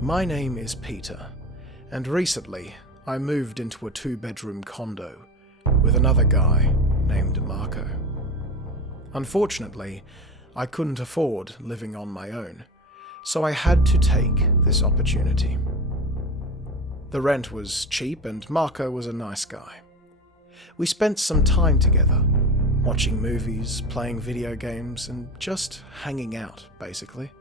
My name is Peter, and recently I moved into a 2-bedroom condo with another guy named Marco. Unfortunately, I couldn't afford living on my own, so I had to take this opportunity. The rent was cheap and Marco was a nice guy. We spent some time together, watching movies, playing video games, and just hanging out, basically.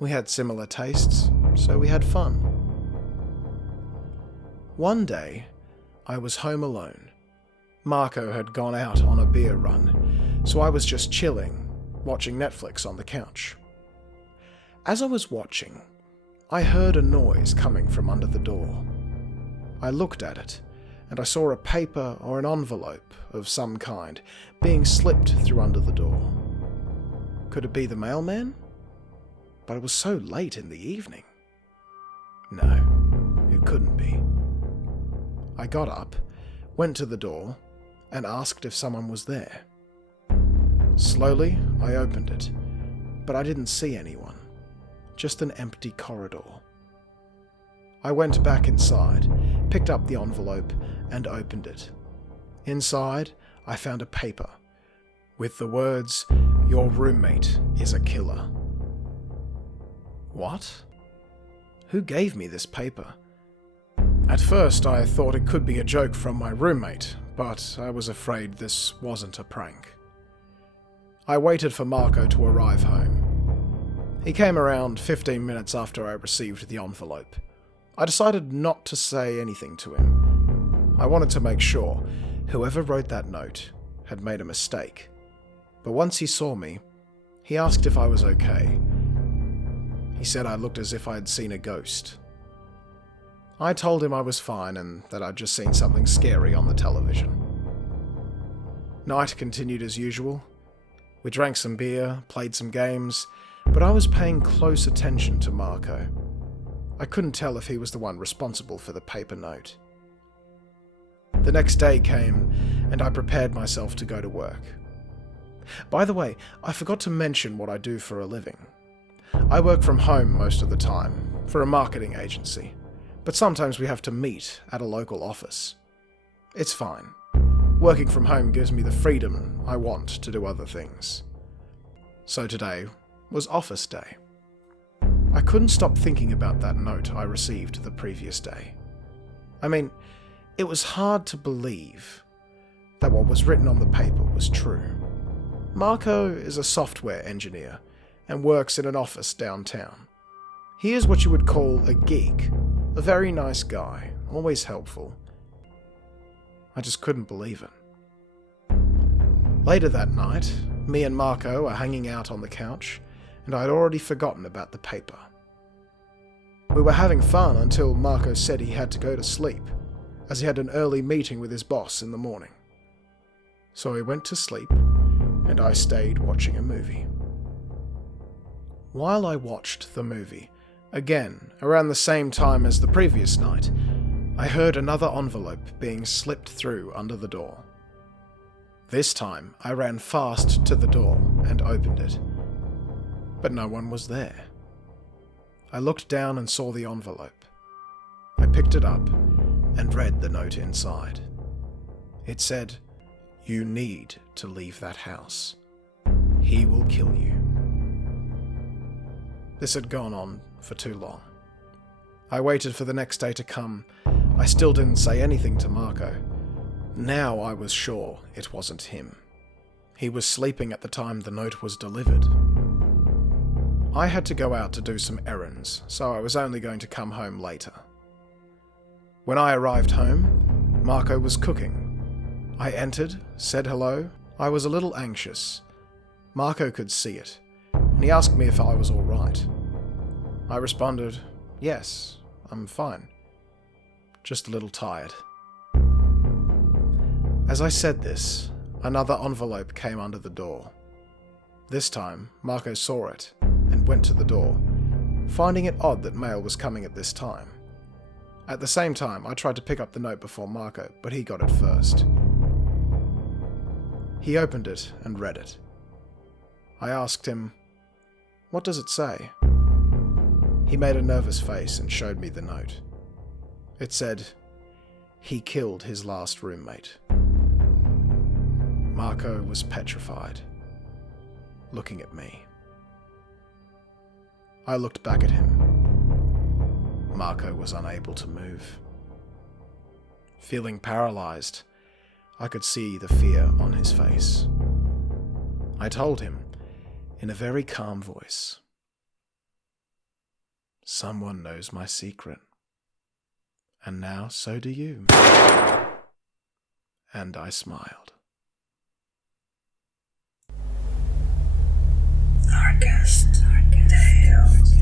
We had similar tastes, so we had fun. One day, I was home alone. Marco had gone out on a beer run, so I was just chilling, watching Netflix on the couch. As I was watching, I heard a noise coming from under the door. I looked at it, and I saw a paper or an envelope of some kind being slipped through under the door. Could it be the mailman? But it was so late in the evening. No, it couldn't be. I got up, went to the door, and asked if someone was there. Slowly, I opened it, but I didn't see anyone, just an empty corridor. I went back inside, picked up the envelope, and opened it. Inside, I found a paper with the words, "Your roommate is a killer." What? Who gave me this paper? At first, I thought it could be a joke from my roommate, but I was afraid this wasn't a prank. I waited for Marco to arrive home. He came around 15 minutes after I received the envelope. I decided not to say anything to him. I wanted to make sure whoever wrote that note had made a mistake. But once he saw me, he asked if I was okay. He said I looked as if I had seen a ghost. I told him I was fine and that I'd just seen something scary on the television. Night continued as usual. We drank some beer, played some games, but I was paying close attention to Marco. I couldn't tell if he was the one responsible for the paper note. The next day came, and I prepared myself to go to work. By the way, I forgot to mention what I do for a living. I work from home most of the time, for a marketing agency, but sometimes we have to meet at a local office. It's fine. Working from home gives me the freedom I want to do other things. So today was office day. I couldn't stop thinking about that note I received the previous day. I mean, it was hard to believe that what was written on the paper was true. Marco is a software engineer and works in an office downtown. He is what you would call a geek, a very nice guy, always helpful. I just couldn't believe it. Later that night, me and Marco are hanging out on the couch, and I had already forgotten about the paper. We were having fun until Marco said he had to go to sleep, as he had an early meeting with his boss in the morning. So he went to sleep, and I stayed watching a movie. While I watched the movie, again, around the same time as the previous night, I heard another envelope being slipped through under the door. This time, I ran fast to the door and opened it. But no one was there. I looked down and saw the envelope. I picked it up and read the note inside. It said, "You need to leave that house. He will kill you." This had gone on for too long. I waited for the next day to come. I still didn't say anything to Marco. Now I was sure it wasn't him. He was sleeping at the time the note was delivered. I had to go out to do some errands, so I was only going to come home later. When I arrived home, Marco was cooking. I entered, said hello. I was a little anxious. Marco could see it, and he asked me if I was all right. I responded, "Yes, I'm fine. Just a little tired." As I said this, another envelope came under the door. This time, Marco saw it and went to the door, finding it odd that mail was coming at this time. At the same time, I tried to pick up the note before Marco, but he got it first. He opened it and read it. I asked him, "What does it say?" He made a nervous face and showed me the note. It said, he killed his last roommate. Marco was petrified, looking at me. I looked back at him. Marco was unable to move. Feeling paralyzed, I could see the fear on his face. I told him, in a very calm voice, someone knows my secret. And now so do you. And I smiled. Darkest Tales.